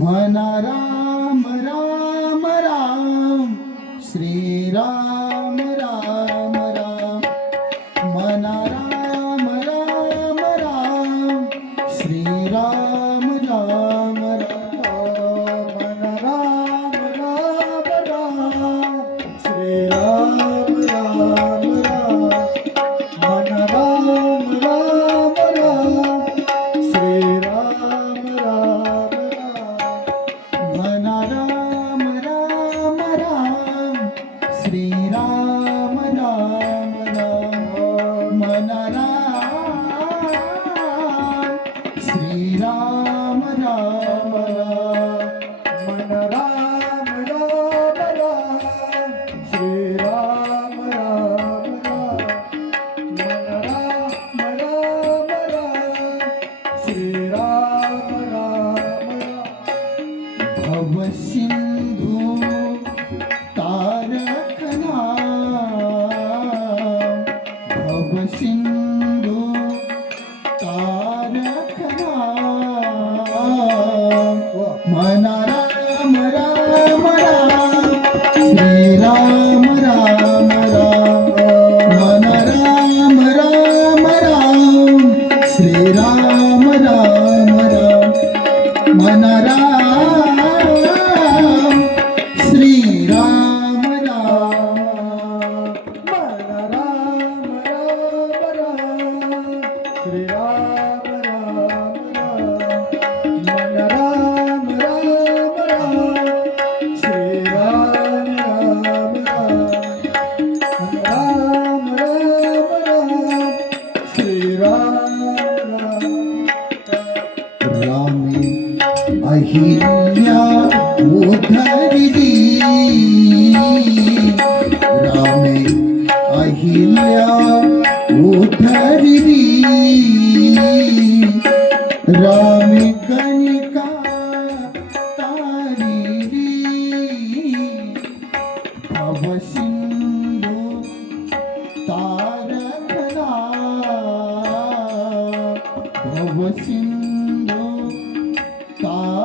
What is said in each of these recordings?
Mannara Ram Ram Ram Ram Kanika तारी भव सिंधु तारकना। भव सिंधु तार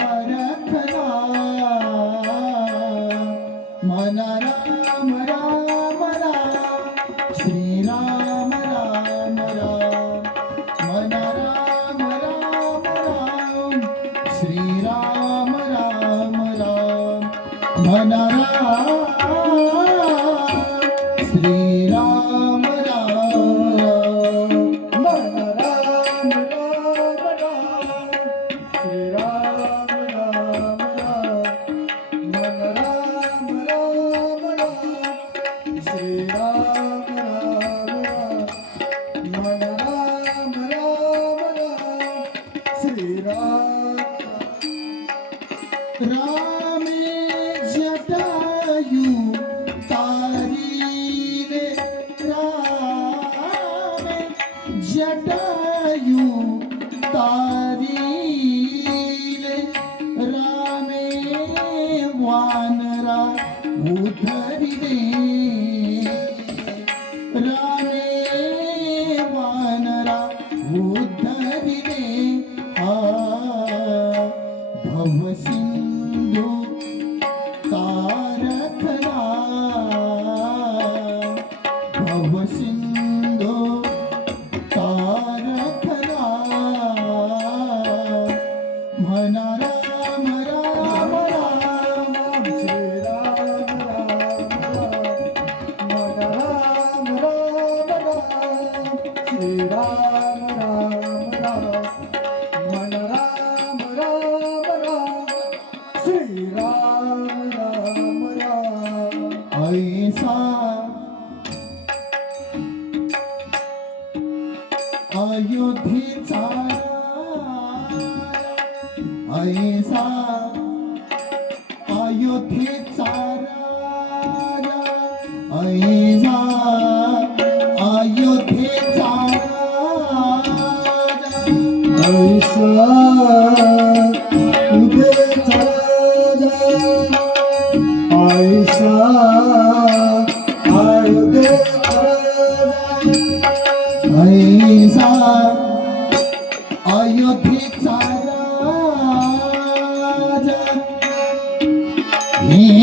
Sri Ram. ಜಟಾಯು ತಾ अयोधीचा ऐसा अयोधीचा ऐसा राजा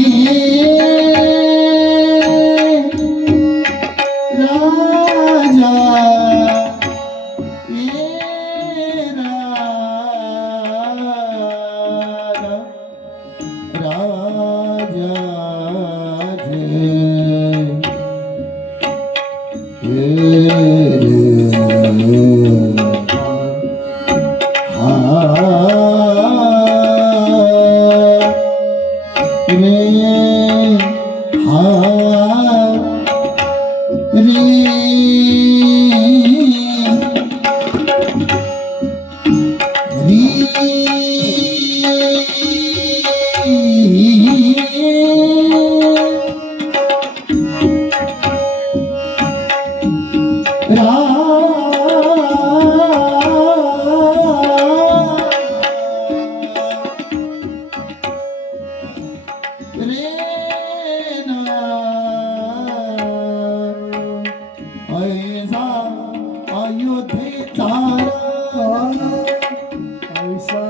i Sa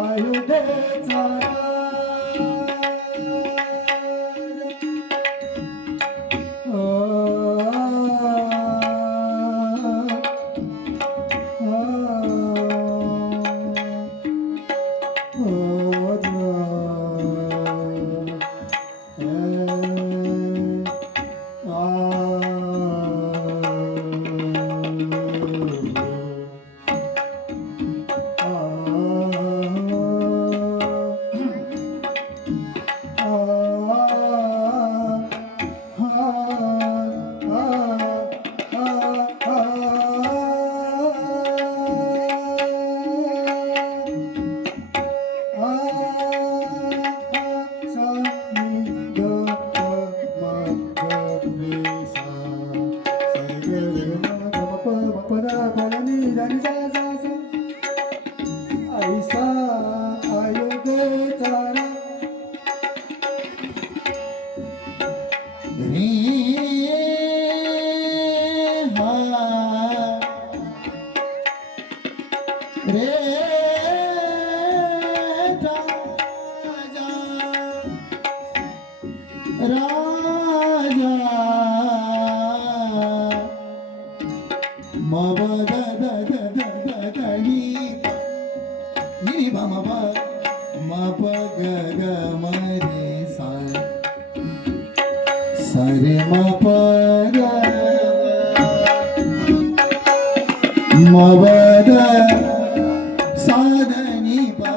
Ayudeza పద పద నీదని సాస ఐసా. Sare ma pa da, ma ba da, sa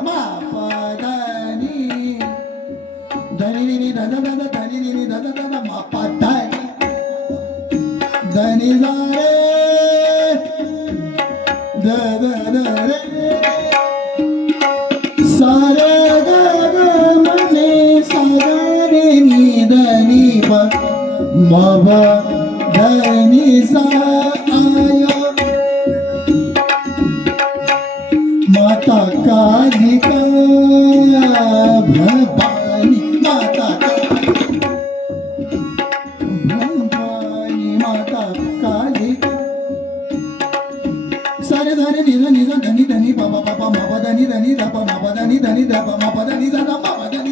ma pa da ni, ni da da da da da ni ni da da da da ma pa da da ni zara. বাবা ধনিসা আয়া মাতা কালিকা ভবানী মাতা ভবানী মাতা কালিকা সারে ধারে নিধা নিধা ধনি ধনি বাবা বাবা মাবা ধনি ধনি দাবা মাবা ধনি ধনি দাবা মাবা ধনি দাদা মাবা ধনি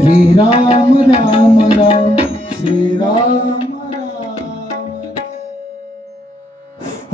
श्री राम राम राम श्री राम